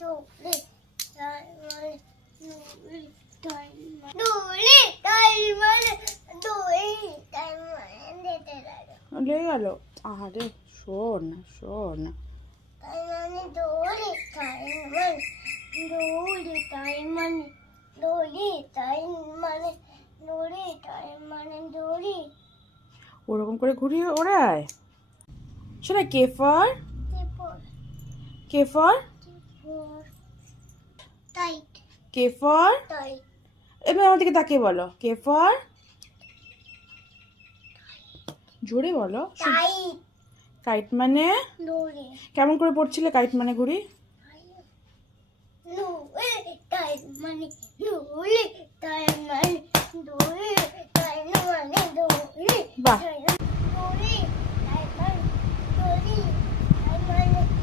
দোলে তাই মানে দোলে তাই মানে দোলে তাই মানে দোলে তাই মানে যেতে লাগে লেগে গেল। আরে শোন শোন, তাই মানে দোলে তাই মানে দোলে তাই মানে দোলে তাই মানে দোলে তাই মানে দোলে ওরকম করে ঘুরিয়ে ওড়ায়। শোনা, কে ফর তারপর কে ফর তারপর টাইট কে ফর টাইট এবার আমার দিকে তাকিয়ে বলো, কে ফর, জোরে বলো। টাইট কাইট মানে দোলে কেমন করে পড়ছিলে কাইট মানে ঘুড়ি? দোলে তাই মানে দোলে তাই মানে দোলে তাই মানে দোলে বাহ। দোলে তাই মানে দোলে তাই মানে